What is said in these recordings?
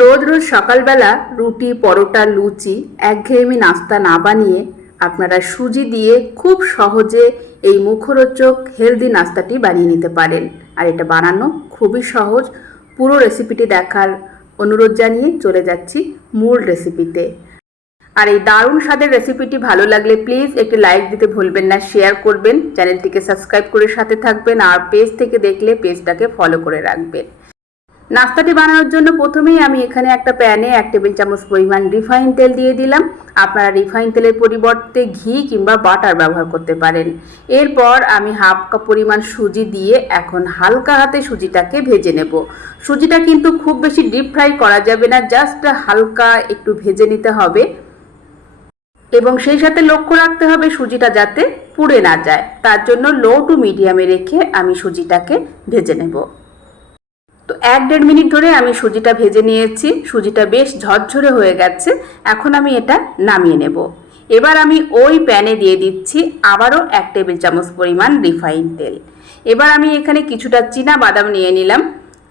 রোজ রোজ সকালবেলা রুটি, পরোটা, লুচি একঘেয়েমি নাস্তা না বানিয়ে আপনারা সুজি দিয়ে খুব সহজে এই মুখরোচক হেলদি নাস্তাটি বানিয়ে নিতে পারেন। আর এটা বানানো খুবই সহজ। পুরো রেসিপিটি দেখার অনুরোধ জানিয়ে চলে যাচ্ছি মূল রেসিপিতে আর এই দারুণ স্বাদের রেসিপিটি ভালো লাগলে প্লিজ একটি লাইক দিতে ভুলবেন না শেয়ার করবেন চ্যানেলটিকে সাবস্ক্রাইব করে সাথে থাকবেন, আর পেজ থেকে দেখলে পেজটাকে ফলো করে রাখবেন। নাস্তাটি বানানোর জন্য প্রথমেই আমি এখানে একটা প্যানে এক টেবিল চামচ পরিমাণ রিফাইন তেল দিয়ে দিলাম। আপনারা রিফাইন তেলের পরিবর্তে ঘি কিংবা বাটার ব্যবহার করতে পারেন। এরপর আমি হাফ কাপ পরিমাণ সুজি দিয়ে এখন হালকা হাতে সুজিটাকে ভেজে নেব। সুজিটা কিন্তু খুব বেশি ডিপ ফ্রাই করা যাবে না জাস্ট হালকা একটু ভেজে নিতে হবে। এবং সেই সাথে লক্ষ্য রাখতে হবে সুজিটা যাতে পুড়ে না যায়। তার জন্য লো টু মিডিয়ামে রেখে আমি সুজিটাকে ভেজে নেব। তো এক দেড় মিনিট ধরে আমি সুজিটা ভেজে নিয়েছি। সুজিটা বেশ ঝরঝরে হয়ে গেছে। এখন আমি এটা নামিয়ে নেব। এবার আমি ওই প্যানে দিয়ে দিচ্ছি আবারও এক টেবিল চামচ পরিমাণ রিফাইন তেল। এবার আমি এখানে কিছুটা চীনা বাদাম নিয়ে নিলাম।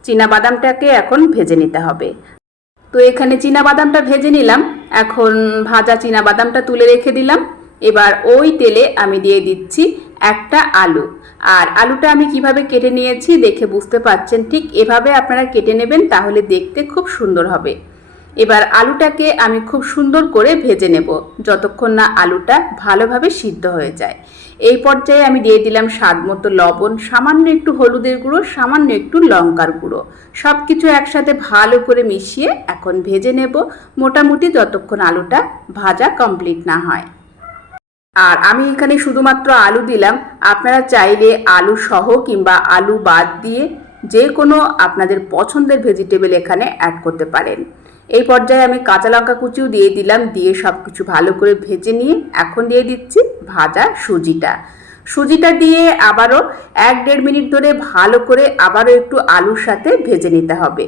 চীনা বাদামটাকে এখন ভেজে নিতে হবে। তো এখানে চীনা বাদামটা ভেজে নিলাম। এখন ভাজা চীনা বাদামটা তুলে রেখে দিলাম। এবার ওই তেলে আমি দিয়ে দিচ্ছি একটা আলু। আর আলুটা আমি কীভাবে কেটে নিয়েছি দেখে বুঝতে পাচ্ছেন ঠিক এভাবে আপনারা কেটে নেবেন তাহলে দেখতে খুব সুন্দর হবে। এবার আলুটাকে আমি খুব সুন্দর করে ভেজে নেব যতক্ষণ না আলুটা ভালোভাবে সিদ্ধ হয়ে যায়। এই পর্যায়ে আমি দিয়ে দিলাম স্বাদ মতো লবণ, সামান্য একটু হলুদের গুঁড়ো, সামান্য একটু লঙ্কার গুঁড়ো। সব কিছু একসাথে ভালো করে মিশিয়ে এখন ভেজে নেব। মোটামুটি যতক্ষণ আলুটা ভাজা কমপ্লিট না হয়। আর আমি এখানে শুধুমাত্র আলু দিলাম। আপনারা চাইলে আলু সহ কিংবা আলু বাদ দিয়ে যে কোনো আপনাদের পছন্দের ভেজিটেবল এখানে অ্যাড করতে পারেন। এই পর্যায়ে আমি কাঁচা লঙ্কা কুচিও দিয়ে দিলাম, দিয়ে সব কিছু ভালো করে ভেজে নিয়ে এখন দিয়ে দিচ্ছি ভাজা সুজিটা। সুজিটা দিয়ে আবারও এক দেড় মিনিট ধরে ভালো করে আবারও একটু আলুর সাথে ভেজে নিতে হবে।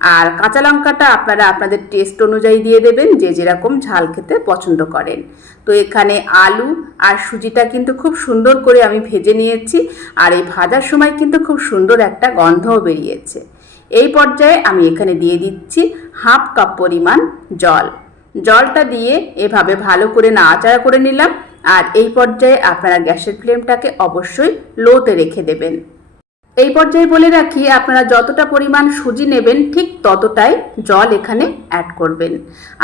আর কাঁচা লঙ্কাটা আপনারা আপনাদের টেস্ট অনুযায়ী দিয়ে দেবেন, যে যেরকম ঝাল খেতে পছন্দ করেন। তো এখানে আলু আর সুজিটা কিন্তু খুব সুন্দর করে আমি ভেজে নিয়েছি, আর এই ভাজার সময় কিন্তু খুব সুন্দর একটা গন্ধও বেরিয়েছে। এই পর্যায়ে আমি এখানে দিয়ে দিচ্ছি হাফ কাপ পরিমাণ জল। জলটা দিয়ে এভাবে ভালো করে নাড়াচাড়া করে নিলাম, আর এই পর্যায়ে আপনারা গ্যাসের ফ্লেমটাকে অবশ্যই লোতে রেখে দেবেন। এই পর্যায়ে বলে রাখি, আপনারা যতটা পরিমাণ সুজি নেবেন, ঠিক ততটাই জল এখানে অ্যাড করবেন।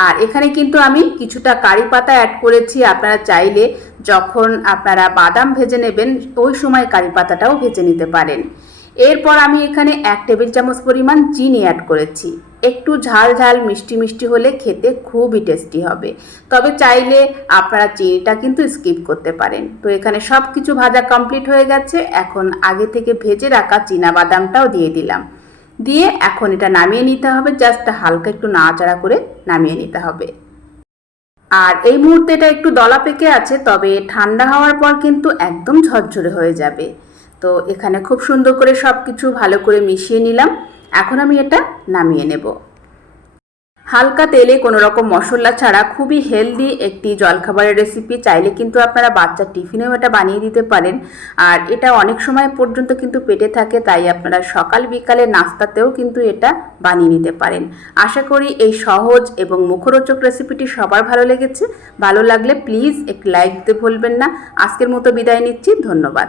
আর এখানে কিন্তু আমি কিছুটা কারি পাতা অ্যাড করেছি, আপনারা চাইলে যখন আপনারা বাদাম ভেজে নেবেন, ওই সময় কারি পাতাটাও ভেজে নিতে পারেন। এরপর আমি এখানে এক টেবিল চামচ পরিমাণ চিনি অ্যাড করেছি। একটু ঝাল ঝাল মিষ্টি মিষ্টি হলে খেতে খুবই টেস্টি হবে। তবে চাইলে আপনারা চিনিটা কিন্তু স্কিপ করতে পারেন। তো এখানে সব কিছু ভাজা কমপ্লিট হয়ে গেছে। এখন আগে থেকে ভেজে রাখা চীনা বাদামটাও দিয়ে দিলাম। দিয়ে এখন এটা নামিয়ে নিতে হবে। জাস্ট হালকা একটু নাড়াচাড়া করে নামিয়ে নিতে হবে। আর এই মুহূর্তে এটা একটু দলা পেকে আছে, তবে ঠান্ডা হওয়ার পর কিন্তু একদম ঝরঝরে হয়ে যাবে। তো এখানে খুব সুন্দর করে সব কিছু ভালো করে মিশিয়ে নিলাম। এখন আমি এটা নামিয়ে নেব। হালকা তেলে কোনো রকম মশলা ছাড়া খুবই হেলদি একটি জলখাবারের রেসিপি চাইলে কিন্তু আপনারা বাচ্চার টিফিনেও এটা বানিয়ে দিতে পারেন। আর এটা অনেক সময় পর্যন্ত কিন্তু পেটে থাকে, তাই আপনারা সকাল বিকালে নাস্তাতেও কিন্তু এটা বানিয়ে নিতে পারেন। আশা করি এই সহজ এবং মুখরোচক রেসিপিটি সবার ভালো লেগেছে। ভালো লাগলে প্লিজ একটি লাইক দিতে ভুলবেন না। আজকের মতো বিদায় নিচ্ছি। ধন্যবাদ।